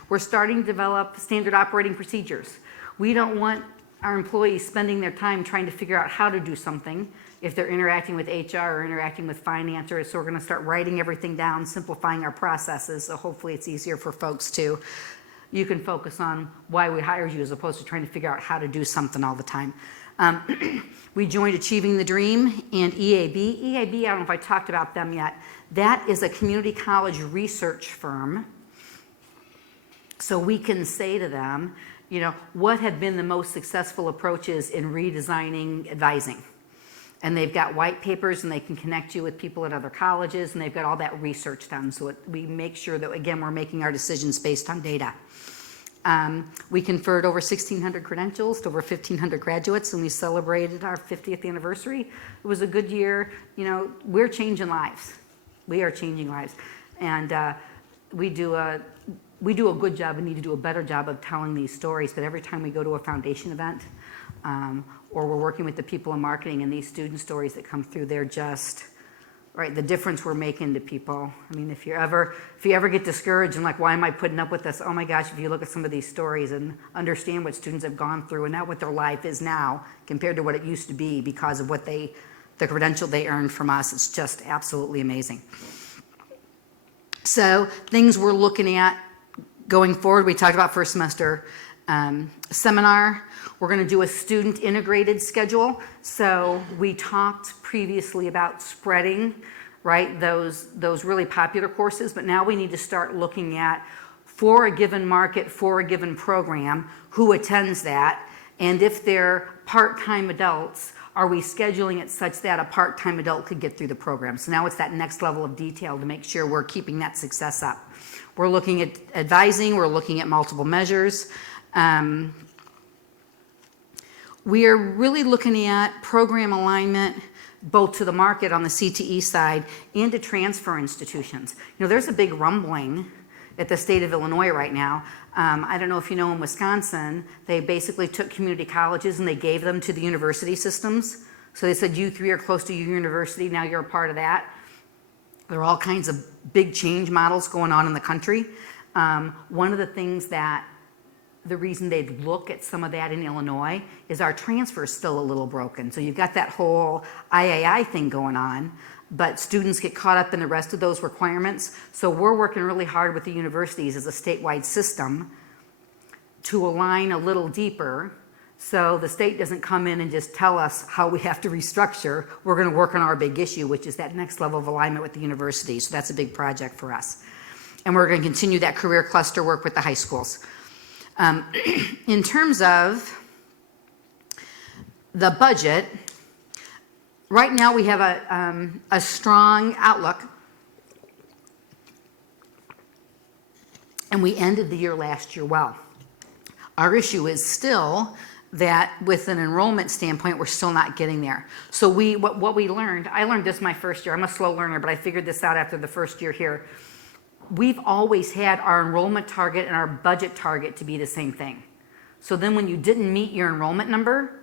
We're starting to develop standard operating procedures. We don't want our employees spending their time trying to figure out how to do something if they're interacting with HR or interacting with finance. So we're going to start writing everything down, simplifying our processes, so hopefully it's easier for folks to, you can focus on why we hired you as opposed to trying to figure out how to do something all the time. We joined Achieving the Dream and EAB. EAB, I don't know if I talked about them yet. That is a community college research firm. So we can say to them, what have been the most successful approaches in redesigning advising? And they've got white papers, and they can connect you with people at other colleges, and they've got all that research done. So we make sure that, again, we're making our decisions based on data. We conferred over 1,600 credentials to over 1,500 graduates, and we celebrated our 50th anniversary. It was a good year. We're changing lives. We are changing lives. And we do a good job and need to do a better job of telling these stories. But every time we go to a foundation event, or we're working with the people in marketing, and these student stories that come through, they're just, right, the difference we're making to people. I mean, if you ever get discouraged and like, why am I putting up with this? Oh my gosh, if you look at some of these stories and understand what students have gone through and not what their life is now compared to what it used to be because of the credential they earned from us, it's just absolutely amazing. So things we're looking at going forward, we talked about first semester seminar. We're going to do a student integrated schedule. So we talked previously about spreading, right, those really popular courses, but now we need to start looking at, for a given market, for a given program, who attends that, and if they're part-time adults, are we scheduling it such that a part-time adult could get through the program? So now it's that next level of detail to make sure we're keeping that success up. We're looking at advising, we're looking at multiple measures. We are really looking at program alignment both to the market on the CTE side and to transfer institutions. There's a big rumbling at the state of Illinois right now. I don't know if you know, in Wisconsin, they basically took community colleges and they gave them to the university systems. So they said, you three are close to your university, now you're a part of that. There are all kinds of big change models going on in the country. One of the things that the reason they'd look at some of that in Illinois is our transfer is still a little broken. So you've got that whole III thing going on, but students get caught up in the rest of those requirements. So we're working really hard with the universities as a statewide system to align a little deeper, so the state doesn't come in and just tell us how we have to restructure. We're going to work on our big issue, which is that next level of alignment with the university. So that's a big project for us. And we're going to continue that career cluster work with the high schools. In terms of the budget, right now we have a strong outlook. And we ended the year last year well. Our issue is still that with an enrollment standpoint, we're still not getting there. So what we learned, I learned this my first year. I'm a slow learner, but I figured this out after the first year here. We've always had our enrollment target and our budget target to be the same thing. So then when you didn't meet your enrollment number,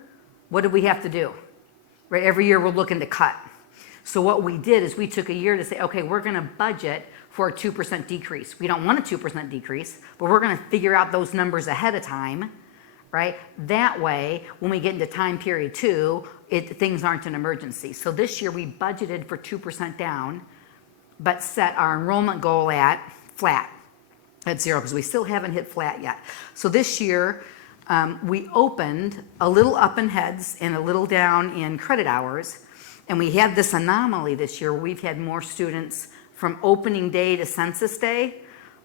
what did we have to do? Right, every year we're looking to cut. So what we did is we took a year to say, okay, we're going to budget for a 2% decrease. We don't want a 2% decrease, but we're going to figure out those numbers ahead of time, right? That way, when we get into time period 2, things aren't an emergency. So this year we budgeted for 2% down, but set our enrollment goal at flat, at 0, because we still haven't hit flat yet. So this year, we opened a little up in heads and a little down in credit hours, and we had this anomaly this year. We've had more students from opening day to census day.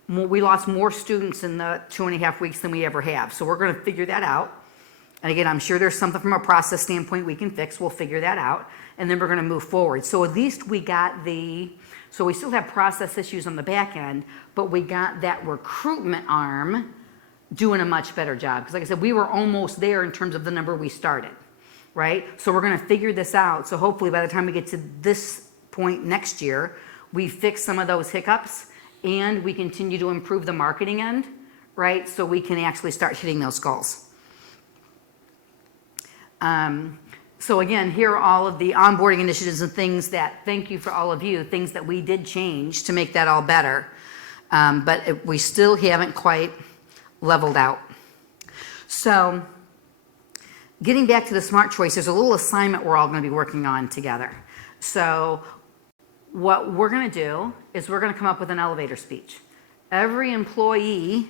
We lost more students in the 2.5 weeks than we ever have. So we're going to figure that out. And again, I'm sure there's something from a process standpoint we can fix. We'll figure that out. And then we're going to move forward. So at least we got so we still have process issues on the back end, but we got that recruitment arm doing a much better job. Because like I said, we were almost there in terms of the number we started, right? So we're going to figure this out. So hopefully by the time we get to this point next year, we fix some of those hiccups and we continue to improve the marketing end, right? So we can actually start hitting those goals. So again, here are all of the onboarding initiatives and things that, thank you for all of you, things that we did change to make that all better. But we still haven't quite leveled out. So getting back to the smart choice, there's a little assignment we're all going to be working on together. So what we're going to do is we're going to come up with an elevator speech. Every employee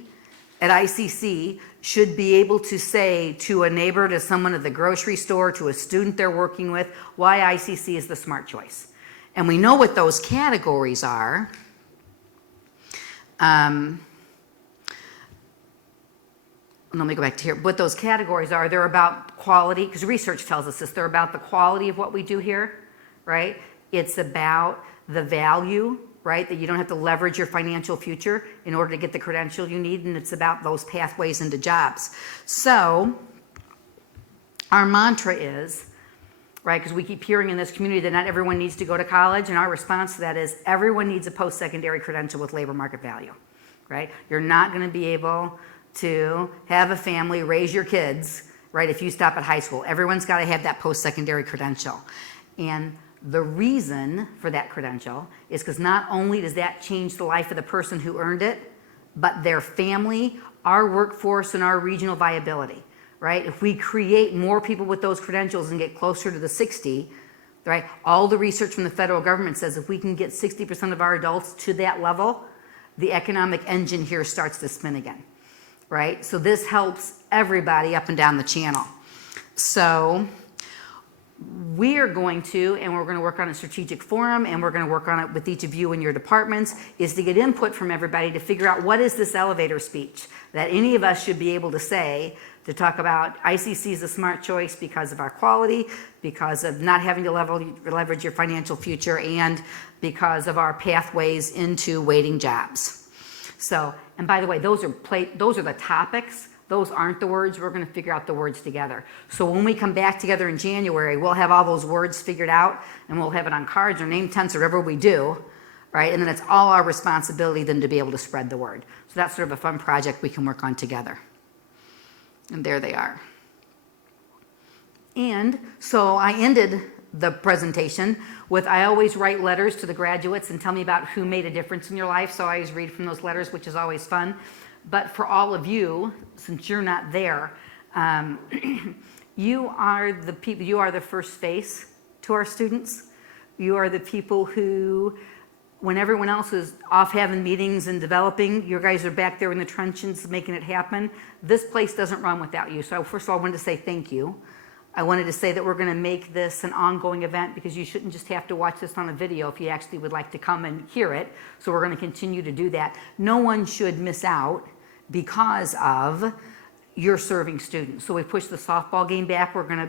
at ICC should be able to say to a neighbor, to someone at the grocery store, to a student they're working with, why ICC is the smart choice. And we know what those categories are. Let me go back to here. What those categories are, they're about quality, because research tells us this. They're about the quality of what we do here, right? It's about the value, right? That you don't have to leverage your financial future in order to get the credential you need, and it's about those pathways into jobs. So our mantra is, right, because we keep hearing in this community that not everyone needs to go to college, and our response to that is everyone needs a post-secondary credential with labor market value, right? You're not going to be able to have a family, raise your kids, right, if you stop at high school. Everyone's got to have that post-secondary credential. And the reason for that credential is because not only does that change the life of the person who earned it, but their family, our workforce, and our regional viability, right? If we create more people with those credentials and get closer to the 60, right? All the research from the federal government says if we can get 60% of our adults to that level, the economic engine here starts to spin again, right? So this helps everybody up and down the channel. So we are going to, and we're going to work on a strategic forum, and we're going to work on it with each of you in your departments, is to get input from everybody to figure out what is this elevator speech that any of us should be able to say to talk about ICC is a smart choice because of our quality, because of not having to leverage your financial future, and because of our pathways into waiting jobs. So, and by the way, those are the topics. Those aren't the words. We're going to figure out the words together. So when we come back together in January, we'll have all those words figured out, and we'll have it on cards or name tents or whatever we do, right? And then it's all our responsibility then to be able to spread the word. So that's sort of a fun project we can work on together. And there they are. And so I ended the presentation with, I always write letters to the graduates and tell me about who made a difference in your life. So I always read from those letters, which is always fun. But for all of you, since you're not there, you are the people, you are the first face to our students. You are the people who, when everyone else is off having meetings and developing, you guys are back there in the trenches making it happen. This place doesn't run without you. So first of all, I wanted to say thank you. I wanted to say that we're going to make this an ongoing event because you shouldn't just have to watch this on a video if you actually would like to come and hear it. So we're going to continue to do that. No one should miss out because of your serving students. So we pushed the softball game back. We're going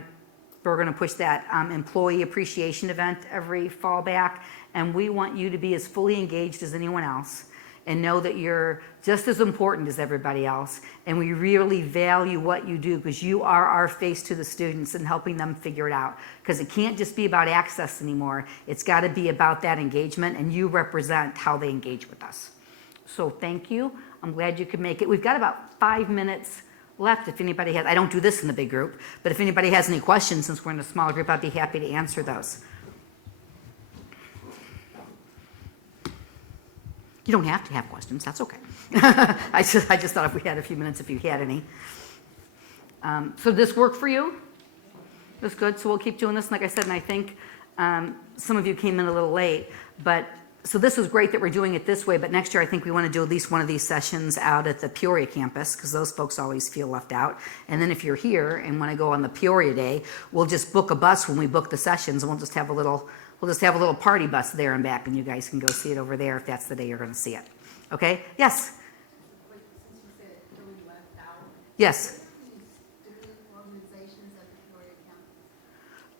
to push that employee appreciation event every fall back. And we want you to be as fully engaged as anyone else and know that you're just as important as everybody else. And we really value what you do because you are our face to the students and helping them figure it out. Because it can't just be about access anymore. It's got to be about that engagement, and you represent how they engage with us. So thank you. I'm glad you could make it. We've got about 5 minutes left if anybody has, I don't do this in the big group, but if anybody has any questions, since we're in a smaller group, I'd be happy to answer those. You don't have to have questions, that's okay. I just thought if we had a few minutes, if you had any. So this work for you? That's good, so we'll keep doing this. And like I said, and I think some of you came in a little late, but so this was great that we're doing it this way, but next year I think we want to do at least one of these sessions out at the Peoria campus because those folks always feel left out. And then if you're here and want to go on the Peoria day, we'll just book a bus when we book the sessions, and we'll just have a little party bus there and back, and you guys can go see it over there if that's the day you're going to see it. Okay? Yes? Since you said Peoria left out, Yes. student organizations at the Peoria campus?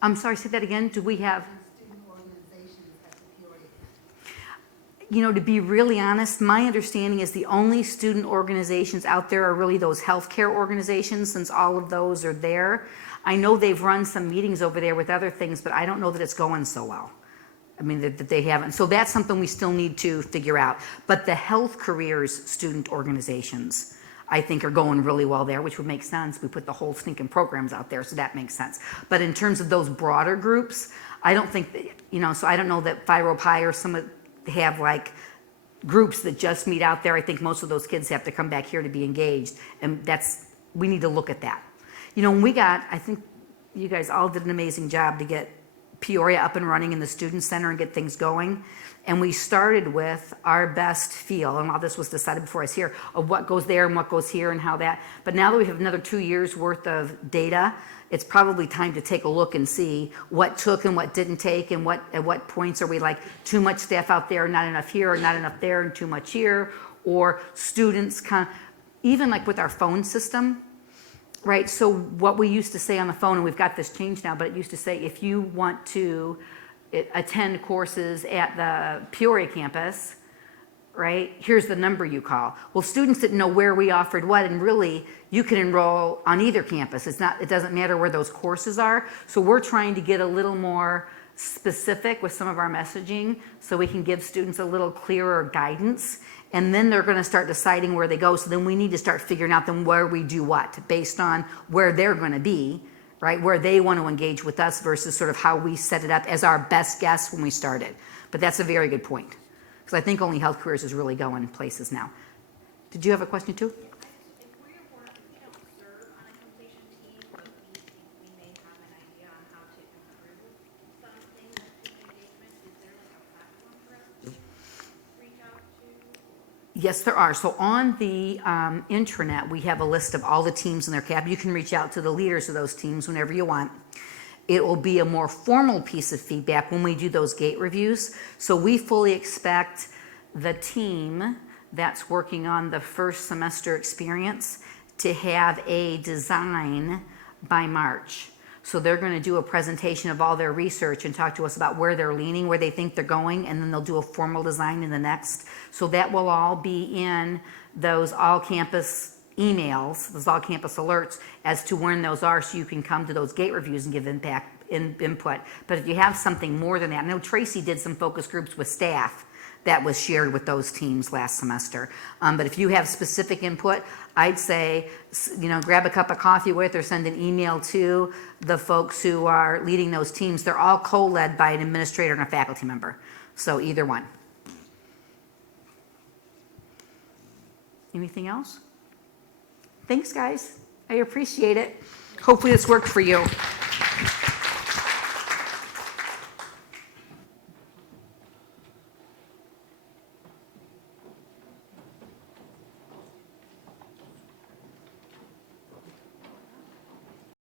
I'm sorry, say that again. Do we have... Student organizations at the Peoria campus? You know, to be really honest, my understanding is the only student organizations out there are really those healthcare organizations, since all of those are there. I know they've run some meetings over there with other things, but I don't know that it's going so well. I mean, that they haven't. So that's something we still need to figure out. But the health careers student organizations, I think, are going really well there, which would make sense. We put the whole stinking programs out there, so that makes sense. But in terms of those broader groups, I don't think that, you know, so I don't know that Phi Rho Pi or some have like groups that just meet out there. I think most of those kids have to come back here to be engaged, and we need to look at that. You know, when I think you guys all did an amazing job to get Peoria up and running in the student center and get things going. And we started with our best feel, and all this was decided before I was here, of what goes there and what goes here and how that. But now that we have another 2 years worth of data, it's probably time to take a look and see what took and what didn't take, and at what points are we like too much staff out there, not enough here, or not enough there, and too much here, or students even like with our phone system. Right, so what we used to say on the phone, and we've got this changed now, but it used to say if you want to attend courses at the Peoria campus, right, here's the number you call. Well, students didn't know where we offered what, and really you can enroll on either campus. It doesn't matter where those courses are. So we're trying to get a little more specific with some of our messaging so we can give students a little clearer guidance. And then they're going to start deciding where they go. So then we need to start figuring out then where we do what based on where they're going to be, right? Where they want to engage with us versus sort of how we set it up as our best guess when we started. But that's a very good point. Because I think only health careers is really going places now. Did you have a question too? If we don't serve on a completion team, but we think we may have an idea on how to improve something like student engagement, is there like a platform for us to reach out to? Yes, there are. So on the intranet, we have a list of all the teams in their CAB. You can reach out to the leaders of those teams whenever you want. It will be a more formal piece of feedback when we do those gate reviews. So we fully expect the team that's working on the first semester experience to have a design by March. So they're going to do a presentation of all their research and talk to us about where they're leaning, where they think they're going, and then they'll do a formal design in the next. So that will all be in those all-campus emails, those all-campus alerts as to when those are, so you can come to those gate reviews and give input. But if you have something more than that, I know Tracy did some focus groups with staff that was shared with those teams last semester. But if you have specific input, I'd say, grab a cup of coffee with or send an email to the folks who are leading those teams. They're all co-led by an administrator and a faculty member. So either one. Anything else? Thanks, guys. I appreciate it. Hopefully this worked for you.